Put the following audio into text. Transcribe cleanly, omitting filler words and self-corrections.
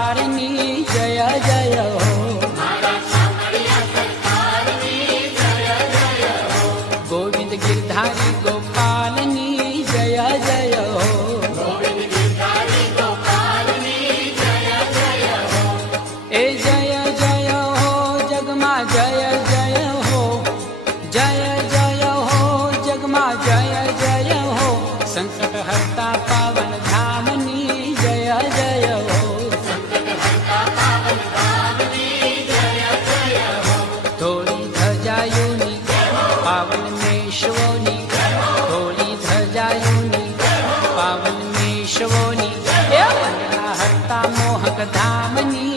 सरकारनी जय जय हो। गोविंद गिरधारी गोपालनी जय जय हो। ए जय जय हो जगमा जय जय हो। जय जय हो जगमा जय जय हो। संकट हरता पावन धामनी जय जय हो। थोड़ी धजायुनी पावन मेशवोनी। थोड़ी धजायुनी पावन मेशवोनी। हरता मोहक धामनी